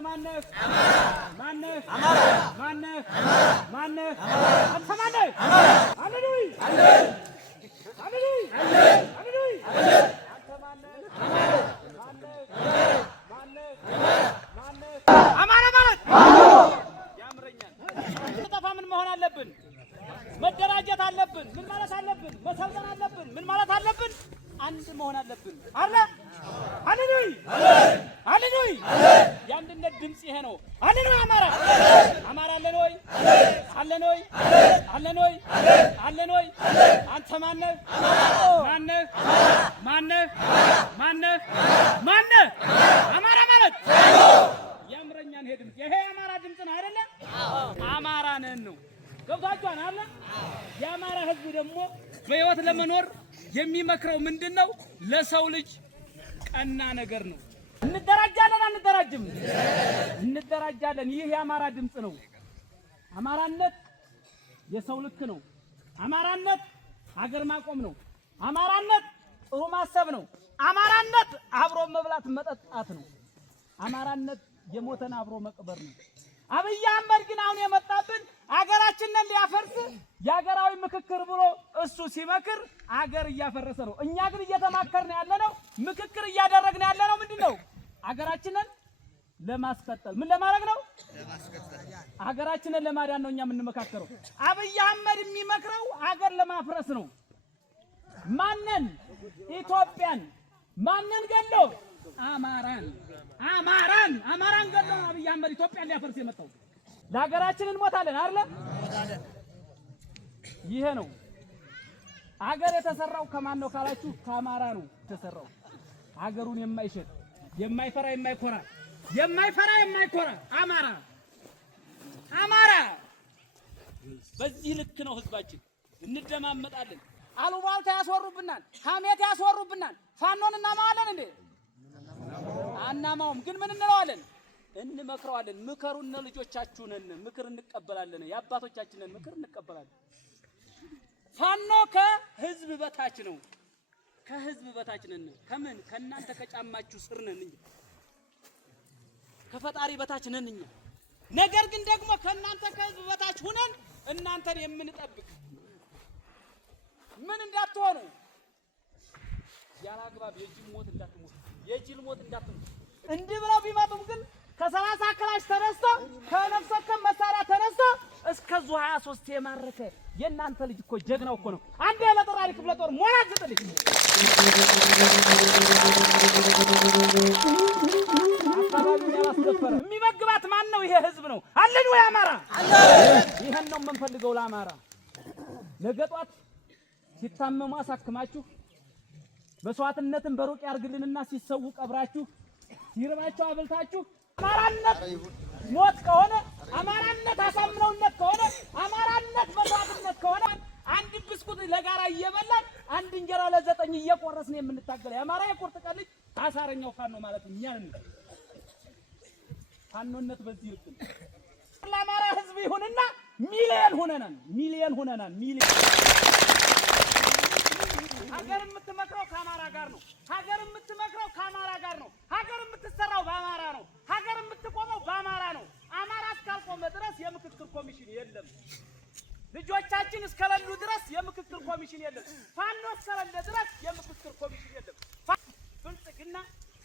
ማነህ? ማነህ? ማነህ? ማነህ? አንተ ማነህ? ሃሌሉያ ሃሌሉያ ሃሌሉያ አንተ ማነህ? ማነህ? ማነህ? አማራ ማለት ያምረኛል። ተጠፋ ምን መሆን አለብን? መደራጀት አለብን። ምን ማለት አለብን? መሰልጠን አለብን። ምን ማለት አለብን? አንድ መሆን አለብን። አለ ሃሌሉያ ሃሌሉያ የአንድነት ድምጽ ይሄ ነው። ሃሌሉያ አማራ አማራ አለን ወይ? አለን ወይ? አለን ወይ? አለን ወይ? አንተ ማነህ? ማነህ? ማነህ? ማነህ? ማነህ? አማራ ማለት ያምረኛን ይሄ ድምጽ ይሄ የአማራ ድምጽ ነው አይደለ? አማራ ነን ነው። ገብታችኋል አለ? የአማራ ህዝብ ደግሞ በህይወት ለመኖር የሚመክረው ምንድነው? ለሰው ልጅ ቀና ነገር ነው። እንደራጃለን አንደራጅም? እንደራጃለን። ይህ የአማራ ድምጽ ነው። አማራነት የሰው ልክ ነው። አማራነት ሀገር ማቆም ነው። አማራነት ጥሩ ማሰብ ነው። አማራነት አብሮ መብላት መጠጣት ነው። አማራነት የሞተን አብሮ መቅበር ነው። አብይ አህመድ ግን አሁን የመጣብን አገራችንን ሊያፈርስ የሀገራዊ ምክክር ብሎ እሱ ሲመክር አገር እያፈረሰ ነው። እኛ ግን እየተማከርን ያለነው ምክክር እያደረግን ያለነው ምንድነው? አገራችንን ለማስቀጠል ምን ለማድረግ ነው? ለማስቀጠል አገራችንን ለማዳን ነው እኛ የምንመካከረው። አብይ አህመድ የሚመክረው አገር ለማፍረስ ነው። ማንን? ኢትዮጵያን። ማንን ገሎ? አማራን ገሎ አብይ አህመድ ኢትዮጵያን ሊያፈርስ የመጣው። ለሀገራችን እንሞታለን አይደል? ይሄ ነው አገር የተሰራው ከማን ነው ካላችሁ ከአማራ ነው የተሰራው። ሀገሩን የማይሸጥ የማይፈራ የማይኮራ አማራ በዚህ ልክ ነው ህዝባችን። እንደማመጣለን። አሉባልታ ያስወሩብናል፣ ሐሜት ያስወሩብናል። ፋኖን እናማዋለን እንዴ? አናማውም። ግን ምን እንለዋለን? እንመክረዋለን። ምከሩን ልጆቻችሁን ምክር እንቀበላለን። የአባቶቻችንን ምክር እንቀበላለን። ፋኖ ከህዝብ በታች ነው። ከህዝብ በታች ነን። ከምን? ከእናንተ ከጫማችሁ ስር ነን እንጂ ከፈጣሪ በታች ነን እኛ። ነገር ግን ደግሞ ከእናንተ ከህዝብ በታች ሆነን እናንተን የምንጠብቅ ምን እንዳትሆኑ ያላግባብ የጅል ሞት እንዳትሞት እንዲህ ብለው ቢመጡም ግን ከ30 ክላሽ ተነስቶ ከነፍስ ወከፍ መሳሪያ ተነስቶ እስከ ዙ 23 የማረከ የእናንተ ልጅ እኮ ጀግናው እኮ ነው። አንዴ ለጦራሪ ክፍለ ጦር ሞራል ዝጥልኝ አካባቢውን ያላስደፈረ የሚመግባት ማን ነው? ይሄ ህዝብ ነው። አለን ወይ አማራ? ይሄን ነው የምንፈልገው ለአማራ። ነገ ጧት ሲታመሙ አሳክማችሁ መስዋዕትነትን በሩቅ ያርግልንና ሲሰው ቀብራችሁ ሲርባችሁ አብልታችሁ አማራነት ሞት ከሆነ አማራነት አሳምነውነት ከሆነ አማራነት መስዋዕትነት ከሆነ አንድ ብስኩት ለጋራ እየበላን አንድ እንጀራ ለ9 እየቆረስን የምንታገለው የአማራ የቁርጥ ቀን ልጅ አሳረኛው ፋኖ ማለት እኛ ነን። ፋኖነት በዚህ ልክ ነው። ለአማራ ህዝብ ይሁንና ሚሊዮን ሆነናል። ሀገር የምትመክረው ከአማራ ጋር ነው። ሀገር የምትሰራው በአማራ ነው። ሀገር የምትቆመው በአማራ ነው። አማራ እስካልቆመ ድረስ የምክክር ኮሚሽን የለም። ልጆቻችን እስከሌሉ ድረስ የምክክር ኮሚሽን የለም። ፋኖ እስከሌለ ድረስ የምክክር ኮሚሽን የለም። ብልጽግና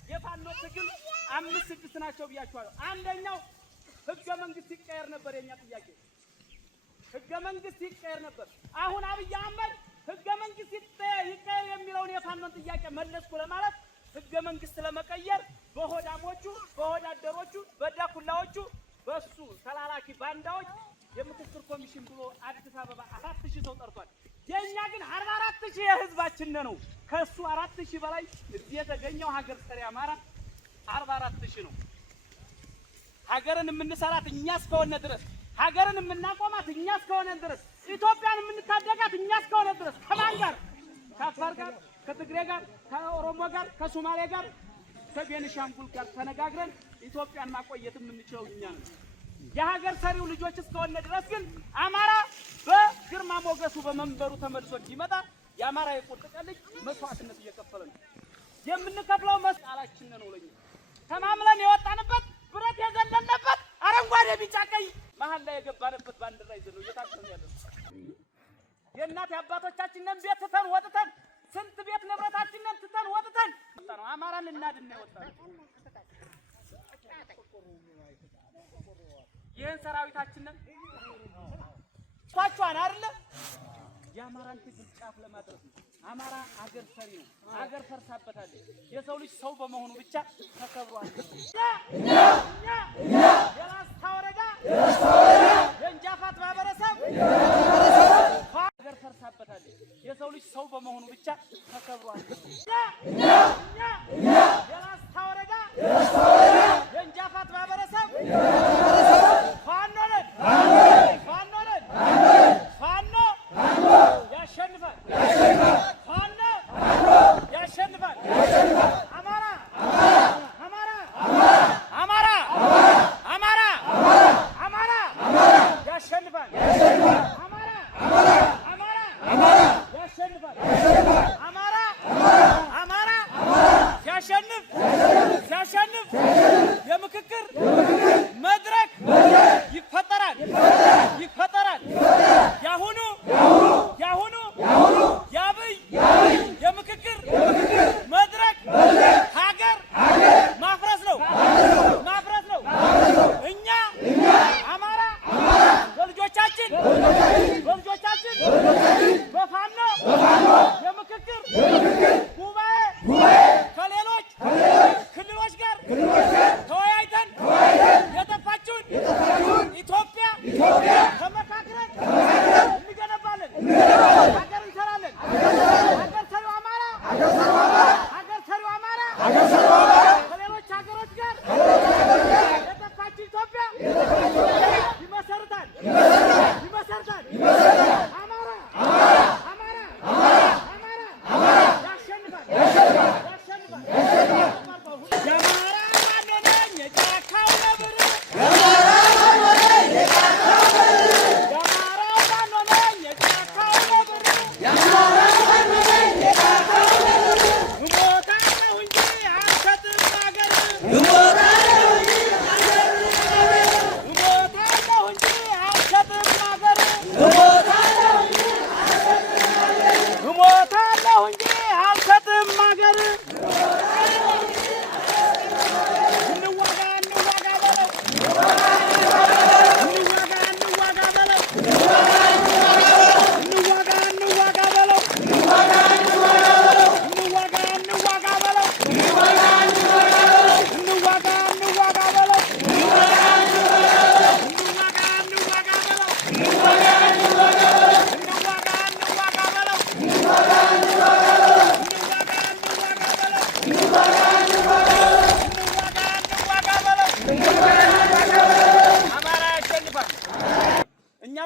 የፋኖ ትግል 5-6 ናቸው ብያችኋለሁ። አንደኛው ህገ መንግስት ይቀየር ነበር የኛ ጥያቄ። ህገ መንግስት ይቀየር ነበር። አሁን አብይ አህመድ ህገ መንግስት ይቀየር የሚለውን የፋኖን ጥያቄ መለስኩ ለማለት ህገ መንግስት ለመቀየር በሆዳሞቹ፣ በሆዳደሮቹ፣ በዳኩላዎቹ በሱ ተላላኪ ባንዳዎች የምክክር ኮሚሽን ብሎ አዲስ አበባ 4000 ሰው ጠርቷል። የኛ ግን 44000 የህዝባችን ነው። ከሱ 4000 በላይ እዚህ የተገኘው ሀገር ሰሪ አማራ 44000 ነው። ሀገርን የምንሰራት እኛ እስከሆነ ድረስ ሀገርን የምናቆማት እኛ እስከሆነ ድረስ ኢትዮጵያን የምንታደጋት እኛ እስከሆነ ድረስ ከማን ጋር? ከአፋር ጋር፣ ከትግሬ ጋር፣ ከኦሮሞ ጋር፣ ከሶማሌ ጋር፣ ከቤኒሻንጉል ጋር ተነጋግረን ኢትዮጵያን ማቆየት የምንችለው እኛ ነን። የሀገር ሰሪው ልጆች እስከሆነ ድረስ ግን አማራ በግርማ ሞገሱ በመንበሩ ተመልሶ እንዲመጣ የአማራ የቁርጥ ቀን ልጅ መስዋዕትነት እየከፈለ ነው። የምንከፍለው መስዋዕታችን ነው። ለኛ ተማምለን የወጣንበት ብረት የዘለ መሐላ የገባንበት ባንዲራ ይዘን ነው እየታገልን ያለው። የእናት አባቶቻችንን ቤት ትተን ወጥተን ስንት ቤት ንብረታችንን ትተን ወጥተን ነው አማራን እናድን ነው ወጣን። ይሄን ሰራዊታችንን ቷቿን አይደለ የአማራን ትግል ጫፍ ለማድረስ ነው። አማራ አገር ሰሪ ነው። አገር ፈርሳበታለች። የሰው ልጅ ሰው በመሆኑ ብቻ ተከብሯል። የላስታ ወረዳ የእንጃፋት ማህበረሰብ አገር ፈርሳበታለች። የሰው ልጅ ሰው በመሆኑ ብቻ ተከብሯል። የላስታ ወረዳ የእንጃፋት ማህበረሰብ ፋኖ ነን ፋኖ ያሸንፋል። ሲያሸንፍ የምክክር መድረክ ይፈጠራል። ያሁኑ የአብይ የምክክር መድረክ ሀገር ማፍረስ ነው። እኛ አማራ በልጆቻችን በፋኖ የምክክር ጉባኤ ከሌሎች ክልሎች ጋር ተወያይተን የጠፋችውን ኢትዮጵያ ተመካክረን እንገነባለን። ሀገር እንሰራለን። ሀገር ሰሪው አማራ ከሌሎች ሀገሮች ጋር የጠፋችው ኢትዮጵያ ይመሰርታል። አማራ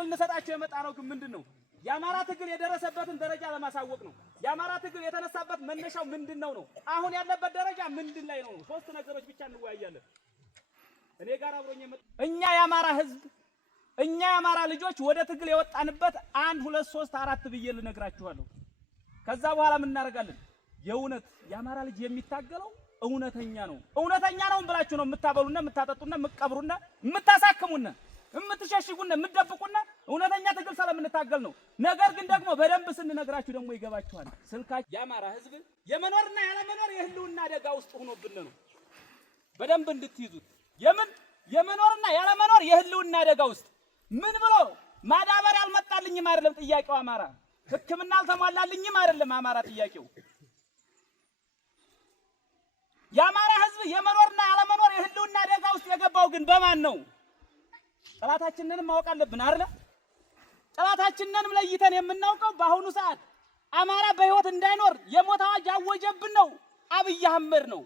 ልንሰጣቸው የመጣነው ግን ምንድነው? የአማራ ትግል የደረሰበትን ደረጃ ለማሳወቅ ነው። የአማራ ትግል የተነሳበት መነሻው ምንድነው ነው? አሁን ያለበት ደረጃ ምንድን ላይ ነው? ሶስት ነገሮች ብቻ እንወያያለን። እኔ ጋር አብሮኝ እኛ የአማራ ህዝብ እኛ የአማራ ልጆች ወደ ትግል የወጣንበት 1 2 3 4 ብዬ ልነግራችኋለሁ። ከዛ በኋላ ምን እናደርጋለን? የእውነት የአማራ ልጅ የሚታገለው እውነተኛ ነው ብላችሁ ነው የምታበሉና የምታጠጡና የምትቀብሩና የምታሳክሙና የምትሸሽጉና የምትደብቁና እውነተኛ ትግል ስለምንታገል ነው። ነገር ግን ደግሞ በደንብ ስንነግራችሁ ደግሞ ይገባችኋል። ስልካችሁ የአማራ ህዝብ የመኖርና ያለመኖር የህልውና አደጋ ውስጥ ሆኖብን ነው። በደንብ እንድትይዙት የመኖርና ያለመኖር የህልውና አደጋ ውስጥ ምን ብሎ ማዳበሪያ አልመጣልኝም አይደለም ጥያቄው። አማራ ሕክምና አልተሟላልኝም አይደለም አማራ ጥያቄው። የአማራ ህዝብ የመኖርና ያለመኖር የህልውና አደጋ ውስጥ የገባው ግን በማን ነው? ጠላታችንንም ማወቅ አለብን አይደል? ጠላታችንንም ለይተን የምናውቀው በአሁኑ ሰዓት አማራ በህይወት እንዳይኖር የሞት አዋጅ ያወጀብን ነው አብይ አህመድ ነው።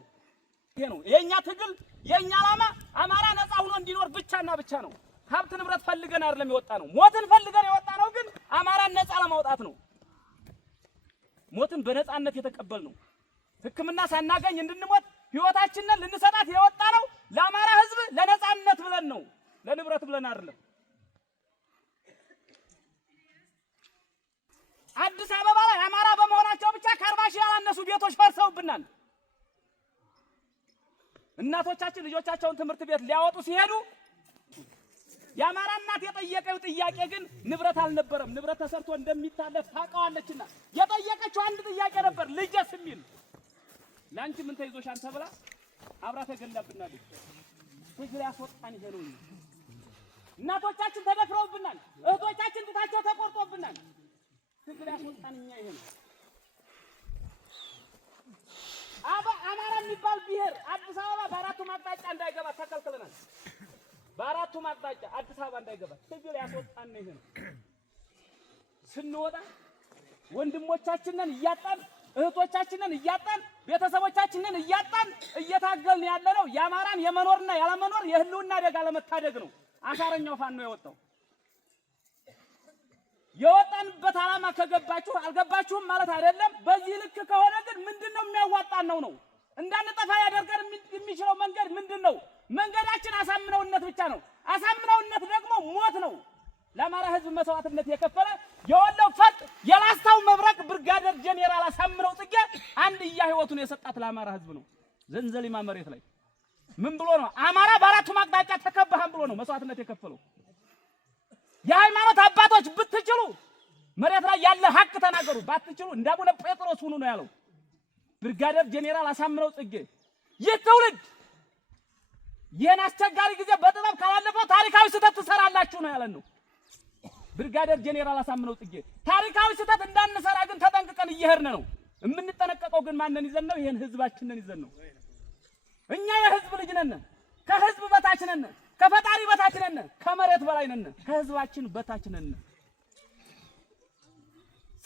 ይሄ ነው የኛ ትግል፣ የኛ ዓላማ አማራ ነፃ ሆኖ እንዲኖር ብቻና ብቻ ነው። ሀብት ንብረት ፈልገን አይደለም የወጣ ነው። ሞትን ፈልገን የወጣ ነው ግን አማራን ነፃ ለማውጣት ነው። ሞትን በነፃነት የተቀበል ነው። ሕክምና ሳናገኝ እንድንሞት ህይወታችንን ልንሰጣት የወጣ ነው ለአማራ ህዝብ ለነፃነት ብለን ነው፣ ለንብረት ብለን አይደለም። አዲስ አበባ ላይ አማራ በመሆናቸው ብቻ ከ40 ሺህ ያላነሱ ቤቶች ፈርሰውብናል። እናቶቻችን ልጆቻቸውን ትምህርት ቤት ሊያወጡ ሲሄዱ የአማራ እናት የጠየቀው ጥያቄ ግን ንብረት አልነበረም። ንብረት ተሰርቶ እንደሚታለፍ ታውቃለችና የጠየቀችው አንድ ጥያቄ ነበር፣ ልጄስ የሚል ለአንቺ ምን ተይዞሽ አንተ ብላ አብራ ተገላብናለች። ትግል ያስወጣን ይሄ ነው። እናቶቻችን ተደፍረውብናል፣ እህቶቻችን ጡታቸው ተቆርጦብናል። ትግል ያስወጣን እኛ ይሄ ነው። አማራ የሚባል ብሔር አዲስ አበባ በአራቱም አቅጣጫ እንዳይገባ ተከልክለናል። በአራቱም አቅጣጫ አዲስ አበባ እንዳይገባ ትግል ያስወጣን ይሄ ነው። ስንወጣ ወንድሞቻችንን እያጣን እህቶቻችንን እያጣን ቤተሰቦቻችንን እያጣን እየታገልን ያለነው የአማራን የመኖርና ያለመኖር የህልውና አደጋ ለመታደግ ነው። አሳረኛው ፋኖ የወጣንበት ዓላማ ከገባችሁ አልገባችሁም ማለት አይደለም። በዚህ ልክ ከሆነ ግን ምንድነው የሚያዋጣን ነው እንዳንጠፋ ያደርገን የሚችለው መንገድ ምንድነው? መንገዳችን አሳምነውነት ብቻ ነው። አሳምነውነት ደግሞ ሞት ነው። ለአማራ ህዝብ መስዋዕትነት የከፈለ የወለው ፈጥ የላስታው መብረቅ ብርጋዴር ጄኔራል አሳምነው ጽጌ አንድያ ህይወቱን የሰጣት ለአማራ ህዝብ ነው። ዘንዘሊማ መሬት ላይ ምን ብሎ ነው? አማራ በአራቱም አቅጣጫ ተከበሃን ብሎ ነው መስዋዕትነት የከፈለው። የሃይማኖት አባቶች ብትችሉ መሬት ላይ ያለ ሀቅ ተናገሩ፣ ባትችሉ እንደ አቡነ ጴጥሮስ ሁኑ ነው ያለው ብርጋዴር ጄኔራል አሳምነው ጽጌ። ይህ ትውልድ ይህን አስቸጋሪ ጊዜ በጥበብ ካላለፈው ታሪካዊ ስህተት ትሰራላችሁ ነው ያለን ነው ብርጋዴር ጄኔራል አሳምነው ጽጌ። ታሪካዊ ስህተት እንዳንሰራ ግን ተጠንቅቀን እየሄድን ነው። የምንጠነቀቀው ግን ማንን ይዘን ነው? ይሄን ህዝባችንን ይዘን ነው። እኛ የህዝብ ልጅ ነን። ከህዝብ በታች ነን። ከፈጣሪ በታች ነን። ከመሬት በላይ ነን። ከህዝባችን በታች ነን።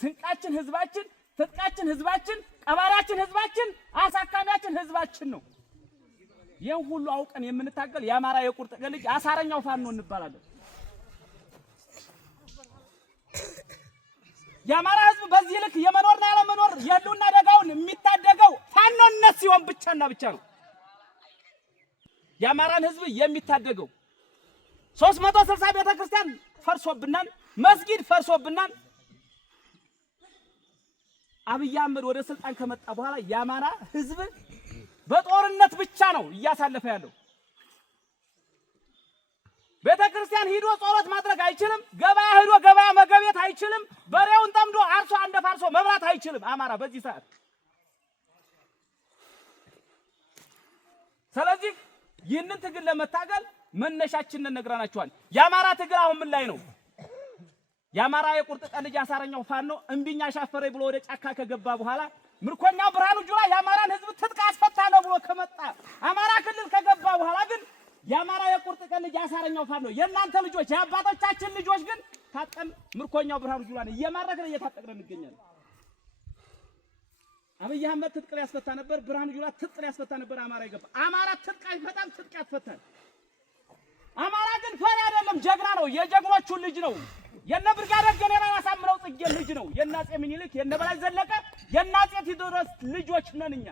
ስንቃችን ህዝባችን፣ ትጥቃችን ህዝባችን፣ ቀባሪያችን ህዝባችን፣ አሳካሚያችን ህዝባችን ነው። ይሄን ሁሉ አውቀን የምንታገል የአማራ የቁርጥ ቀን ልጅ አሳረኛው ፋኖ እንባላለን። የአማራ ህዝብ በዚህ ልክ የመኖርና ያለመኖር የህልውና አደጋውን የሚታደገው ፋኖነት ሲሆን ብቻና ብቻ ነው። የአማራን ህዝብ የሚታደገው 360 ቤተክርስቲያን ፈርሶብናል፣ መስጊድ ፈርሶብናል። አብይ አህመድ ወደ ስልጣን ከመጣ በኋላ የአማራ ህዝብ በጦርነት ብቻ ነው እያሳለፈ ያለው። ቤተክርስቲያን ሂዶ ጸሎት ማድረግ አይችልም። ገበያ ሂዶ ገበያ መገበየት አይችልም። በሬውን ጠምዶ አርሶ አንደፋርሶ መብላት አይችልም አማራ በዚህ ሰዓት። ስለዚህ ይህንን ትግል ለመታገል መነሻችንን ነግረናችኋል። የአማራ ትግል አሁን ምን ላይ ነው? የአማራ የቁርጥ ቀን ልጅ አሳረኛው ፋኖ እምቢኛ ሻፈረኝ ብሎ ወደ ጫካ ከገባ በኋላ ምርኮኛው ብርሃኑ ጁላ የአማራን ህዝብ ትጥቅ አስፈታለሁ ብሎ ከመጣ አማራ ክልል ከገባ በኋላ ግን የአማራ የቁርጥ ቀን ልጅ አሳረኛው ፋኖ የእናንተ ልጆች የአባቶቻችን ልጆች ግን ታጥቀን ምርኮኛው ብርሃኑ ጁላን እየማረክን እየታጠቅን እንገኛለን። አብይ አህመድ ትጥቅ ያስፈታ ነበር፣ ብርሃኑ ጁላ ትጥቅ ያስፈታ ነበር። አማራ ይገባ። አማራ ትጥቅ አይፈታም፣ ትጥቅ ያስፈታል። አማራ ግን ፈሪ አይደለም፣ ጀግና ነው። የጀግኖቹ ልጅ ነው። የነ ብርጋዴር ጄኔራል አሳምነው ጽጌ ልጅ ነው። የናጼ ምኒልክ የነ በላይ ዘለቀ የናጼ ቴዎድሮስ ልጆች ነን እኛ።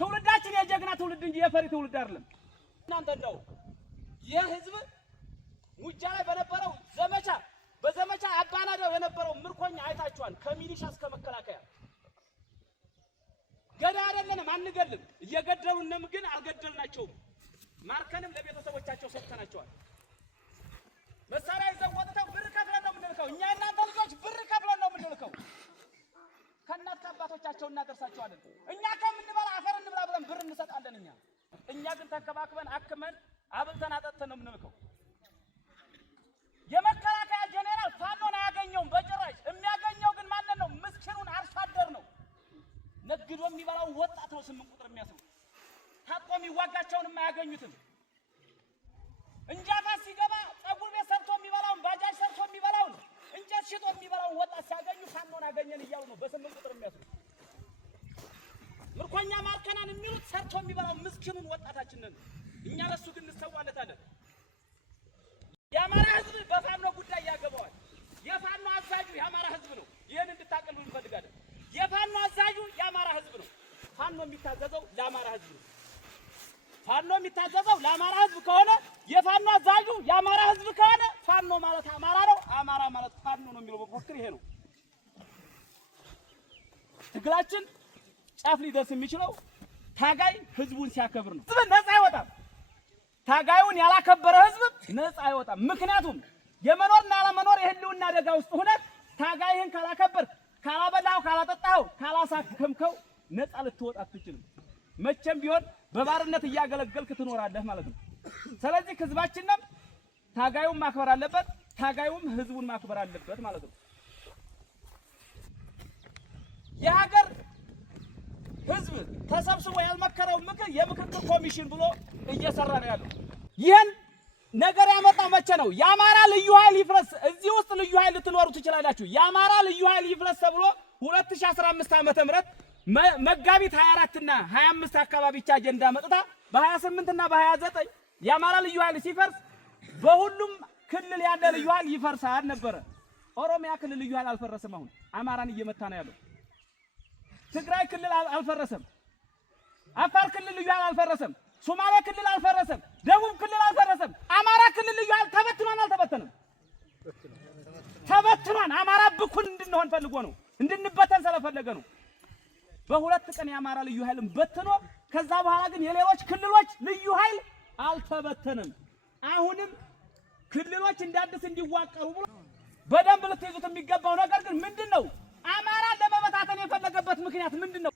ትውልዳችን የጀግና ትውልድ እንጂ የፈሪ ትውልድ አይደለም። እናንተ እንደው የህዝብ ሙጃ ላይ በነበረው ዘመቻ በዘመቻ አባናዳው የነበረው ምርኮኛ አይታችኋል። ከሚሊሻ እስከ መከላከያ ገዳ አይደለንም፣ አንገልም። እየገደሉንም ግን አልገደልናቸውም። ማርከንም ለቤተሰቦቻቸው ሰጥተናቸዋል። መሳሪያ ይዘው ወጥተው ብር ከፍለን ነው የምንልከው። እኛ እናንተ ልጆች ብር ከፍለን ነው የምንልከው። ከእናት ከአባቶቻቸው እናደርሳቸዋለን። እኛ ከምንበላ አፈር እንብላ ብለን ብር እንሰጣለን። እኛ ግን ተከባክበን አክመን አብልተን አጠጥተን ነው የምንልከው። የመከላከያ ጄኔራል ፋኖን አያገኘውም በጭራሽ። የሚያገኘው ግን ማንን ነው? ምስኪኑን አርሶ አደር ነው። ነግዶ የሚበላው ወጣት ነው። 8 ቁጥር የሚያስሩ ታጥቆ የሚዋጋቸውን የማያገኙትም። እንጃፋት ሲገባ ጸጉር ቤት ሰርቶ የሚበላውን ባጃጅ ሰርቶ የሚበላውን እንጨት ሽጦ የሚበላውን ወጣት ሲያገኙ ፋኖን አገኘን እያሉ ነው በ8 ቁጥር የሚያስሩ። ምርኮኛ ማርከናን የሚሉት ሰርቶ የሚበላው ምስኪኑን ወጣታችንን። እኛ ለሱ ግን እንሰዋለታለን። የአማራ ህዝብ በፋኖ ጉዳይ ያገባዋል። የፋኖ አዛዡ የአማራ ህዝብ ነው። ይህን እንድታቀሉ እንፈልጋለን። የፋኖ አዛዡ የአማራ ህዝብ ነው። ፋኖ የሚታዘዘው ለአማራ ህዝብ ነው። ፋኖ የሚታዘዘው ለአማራ ህዝብ ከሆነ የፋኖ አዛዡ የአማራ ህዝብ ከሆነ ፋኖ ማለት አማራ ነው፣ አማራ ማለት ፋኖ ነው የሚለው መፈክር ይሄ ነው። ትግላችን ጫፍ ሊደርስ የሚችለው ታጋይ ህዝቡን ሲያከብር ነው። ህዝብ ነፃ አይወጣም። ታጋዩን ያላከበረ ህዝብ ነፃ አይወጣም። ምክንያቱም የመኖርና ያለመኖር የህልውና አደጋ ውስጥ ሆነ ታጋይህን ካላከበር፣ ካላበላው፣ ካላጠጣው፣ ካላሳከምከው ነፃ ልትወጣ አትችልም። መቼም ቢሆን በባርነት እያገለገልክ ትኖራለህ ማለት ነው። ስለዚህ ህዝባችንም ታጋዩን ማክበር አለበት፣ ታጋዩም ህዝቡን ማክበር አለበት ማለት ነው። የሀገር ህዝብ ተሰብስቦ ያልመከረው ምክር የምክክር ኮሚሽን ብሎ እየሰራ ነው ያለው። ይህን ነገር ያመጣው መቼ ነው? የአማራ ልዩ ኃይል ይፍረስ። እዚህ ውስጥ ልዩ ኃይል ልትኖሩ ትችላላችሁ። የአማራ ልዩ ኃይል ይፍረስ ተብሎ 2015 ዓመተ ምህረት መጋቢት 24 እና 25 አካባቢ አጀንዳ መጥታ በ28 እና በ29 የአማራ ልዩ ኃይል ሲፈርስ በሁሉም ክልል ያለ ልዩ ኃይል ይፈርሳል ነበረ። ኦሮሚያ ክልል ልዩ ኃይል አልፈረሰም። አሁን አማራን እየመታ ነው ያለው። ትግራይ ክልል አልፈረሰም። አፋር ክልል ልዩ ኃይል አልፈረሰም። ሶማሌ ክልል አልፈረሰም። ደቡብ ክልል አልፈረሰም። አማራ ክልል ልዩ ኃይል ተበትኗል። አልተበተነም? ተበትኗል። አማራ ብኩን እንድንሆን ፈልጎ ነው፣ እንድንበተን ስለፈለገ ነው። በሁለት ቀን የአማራ ልዩ ኃይልን በትኖ ከዛ በኋላ ግን የሌሎች ክልሎች ልዩ ኃይል አልተበተነም። አሁንም ክልሎች እንዳዲስ እንዲዋቀሩ ብሎ በደንብ ልትይዙት የሚገባው ነገር ግን ምንድነው? አማራ ለመበታተን የፈለገበት ምክንያት ምንድነው?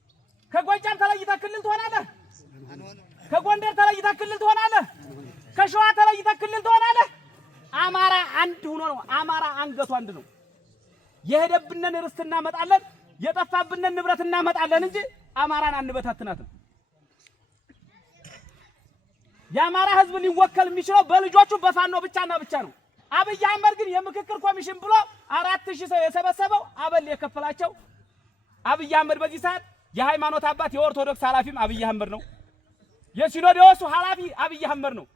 ከጎጃም ተለይታ ክልል ትሆናለህ፣ ከጎንደር ተለይታ ክልል ትሆናለህ፣ ከሸዋ ተለይታ ክልል ትሆናለህ። አማራ አንድ ሆኖ ነው። አማራ አንገቱ አንድ ነው። የሄደብንን ርስት እናመጣለን፣ የጠፋብንን ንብረት እናመጣለን እንጂ አማራን አንበታትናትም። የአማራ ህዝብ ሊወከል የሚችለው በልጆቹ በፋኖ ብቻና ብቻ ነው። አብይ አህመድ ግን የምክክር ኮሚሽን ብሎ 4000 ሰው የሰበሰበው አበል የከፈላቸው አብይ አህመድ በዚህ ሰዓት የሃይማኖት አባት የኦርቶዶክስ ኃላፊም አብይ አህመድ ነው። የሲኖዶሱ ኃላፊ አብይ አህመድ ነው።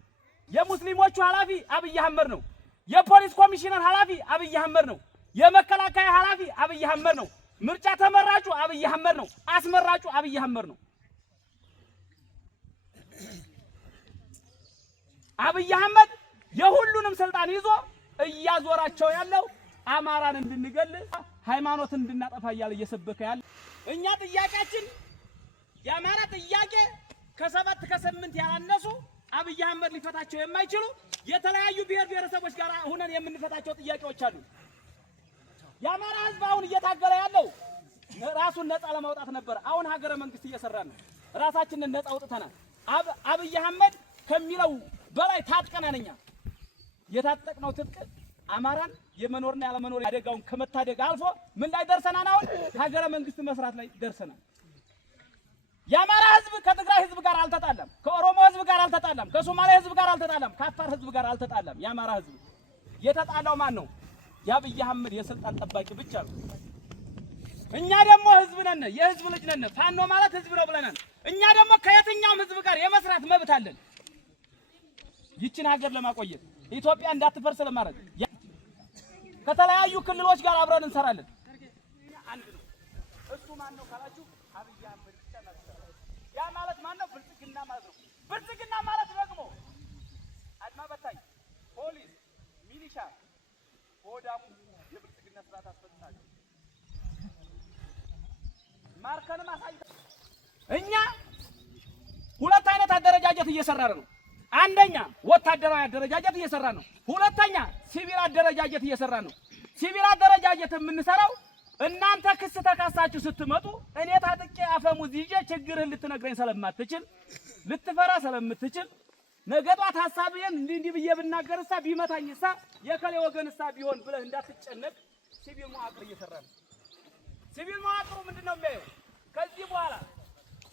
የሙስሊሞቹ ኃላፊ አብይ አህመድ ነው። የፖሊስ ኮሚሽነር ኃላፊ አብይ አህመድ ነው። የመከላከያ ኃላፊ አብይ አህመድ ነው። ምርጫ ተመራጩ አብይ አህመድ ነው። አስመራጩ አብይ አህመድ ነው። አብይ አህመድ የሁሉንም ስልጣን ይዞ እያዞራቸው ያለው አማራን እንድንገል ሃይማኖትን እንድናጠፋ እያለ እየሰበከ ያለ። እኛ ጥያቄያችን የአማራ ጥያቄ ከ7 ከ8 ያላነሱ አብይ አህመድ ሊፈታቸው የማይችሉ የተለያዩ ብሔር ብሔረሰቦች ጋር ሆነን የምንፈታቸው ጥያቄዎች አሉ። የአማራ ህዝብ አሁን እየታገለ ያለው ራሱን ነፃ ለማውጣት ነበር። አሁን ሀገረ መንግስት እየሰራን ነው። ራሳችንን ነፃ አውጥተናል። አብይ አህመድ ከሚለው በላይ ታጥቀናል። እኛ የታጠቅነው ትጥቅ አማራን የመኖርና ያለመኖር አደጋውን ከመታደግ አልፎ ምን ላይ ደርሰናል? አሁን ሀገረ መንግስት መስራት ላይ ደርሰናል። የአማራ ህዝብ ከትግራይ ህዝብ ጋር አልተጣላም፣ ከኦሮሞ ህዝብ ጋር አልተጣላም፣ ከሶማሌ ህዝብ ጋር አልተጣላም፣ ከአፋር ህዝብ ጋር አልተጣላም። የአማራ ህዝብ የተጣላው ማን ነው? የአብይ አህመድ የስልጣን ጠባቂ ብቻ ነው። እኛ ደግሞ ህዝብ ነን፣ የህዝብ ልጅ ነን። ፋኖ ማለት ህዝብ ነው ብለናል። እኛ ደግሞ ከየትኛውም ህዝብ ጋር የመስራት መብት አለን። ይችን ሀገር ለማቆየት ኢትዮጵያ እንዳትፈርስ ለማድረግ ከተለያዩ ክልሎች ጋር አብረን እንሰራለን። አንድ ነው። እሱ ማን ነው ካላችሁ አብይ አህመድ ብቻ ነው። ያ ማለት ማን ነው? ብልጽግና ማለት ነው። ብልጽግና ማለት ደግሞ አድማ በታኝ፣ ፖሊስ፣ ሚሊሻ፣ ሆዳሙ የብልጽግና ስርዓት አስፈጻሚ ማርከንም አሳይተ እኛ ሁለት አይነት አደረጃጀት እየሰራን ነው። አንደኛ ወታደራዊ አደረጃጀት እየሰራን ነው። ሁለተኛ ሲቪል አደረጃጀት እየሰራን ነው። ሲቪል አደረጃጀት የምንሰራው እናንተ ክስ ተካሳችሁ ስትመጡ እኔ ታጥቄ አፈሙዝ ይዤ ችግርህን ልትነግረኝ ስለማትችል ልትፈራ ስለምትችል ነገ ጧት ሐሳብህን እንዲህ ብዬ ብናገርሳ ቢመታኝሳ የከሌ ወገንሳ ቢሆን ብለህ እንዳትጨነቅ ሲቪል መዋቅር እየሰራን ነው። ሲቪል መዋቅሩ ምንድነው የሚያየው? ከዚህ በኋላ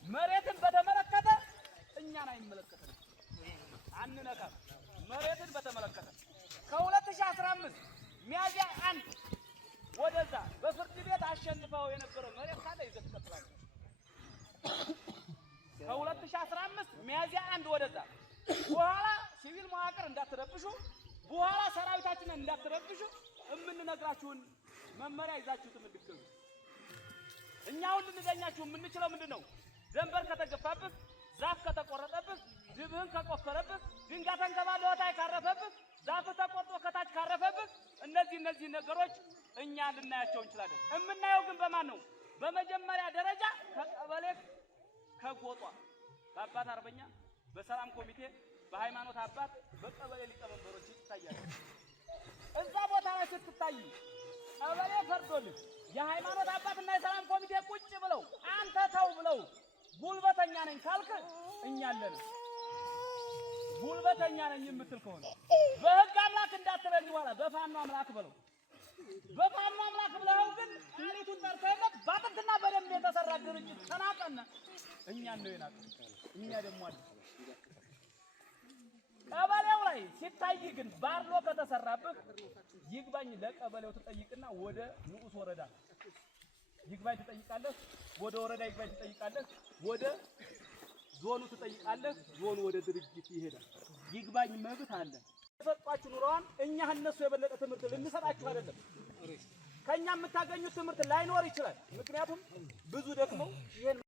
መሬትን በተመለከተ እኛን አይመለከተንም፣ አንነካም። መሬትን በተመለከተ ከ2015 ሚያዝያ 1 ወደዛ በፍርድ ቤት አሸንፈው የነበረው መሬት ካለ ይዘት ተቀጥላል። ከ2015 ሚያዝያ 1 ወደዛ በኋላ ሲቪል መዋቅር እንዳትረብሹ፣ በኋላ ሰራዊታችንን እንዳትረብሹ የምንነግራችሁን መመሪያ ይዛችሁት እንድትገኙ። እኛውን ልንገኛችሁ የምንችለው ምንድነው? ዘንበር ከተገፋብህ፣ ዛፍ ከተቆረጠብህ፣ ድብህን ከቆፈረብህ፣ ድንጋይ ተንከባለህ ወታይ ካረፈብህ፣ ዛፍ ተቆርጦ ከታች ካረፈብህ እነዚህ ነገሮች እኛ ልናያቸው እንችላለን። የምናየው ግን በማን ነው? በመጀመሪያ ደረጃ ከቀበሌ ከጎጧ በአባት አርበኛ በሰላም ኮሚቴ በሃይማኖት አባት በቀበሌ ሊቀመንበሮች ይታያል። እዛ ቦታ ላይ ስትታይ ቀበሌ ፈርዶልህ የሃይማኖት አባትና የሰላም ኮሚቴ ቁጭ ብለው አንተ ተው ብለው ጉልበተኛ ነኝ ካልክ እኛ አለን። ጉልበተኛ ነኝ የምትል ከሆነ በህግ አምላክ እንዳትበል በኋላ በፋኖ አምላክ በለው። በፋኖ አምላክ ብለው ግን ታሪኩን ጠርተህለት ባጥንትና በደም የተሰራ ድርጅት ተናቀና እኛ ነው የናቀ። እኛ ደግሞ አለ ቀበሌው ላይ ሲታይ ግን ባርሎ ከተሰራብህ ይግባኝ ለቀበሌው ተጠይቅና ወደ ንዑስ ወረዳ ይግባኝ ትጠይቃለህ። ወደ ወረዳ ይግባኝ ትጠይቃለህ። ወደ ዞኑ ትጠይቃለህ። ዞኑ ወደ ድርጅት ይሄዳል። ይግባኝ መብት አለ። ተሰጣችሁ ኑሮዋን እኛ እነሱ የበለጠ ትምህርት ልንሰጣችሁ አይደለም። ከኛ የምታገኙት ትምህርት ላይኖር ይችላል። ምክንያቱም ብዙ ደክመው ይሄን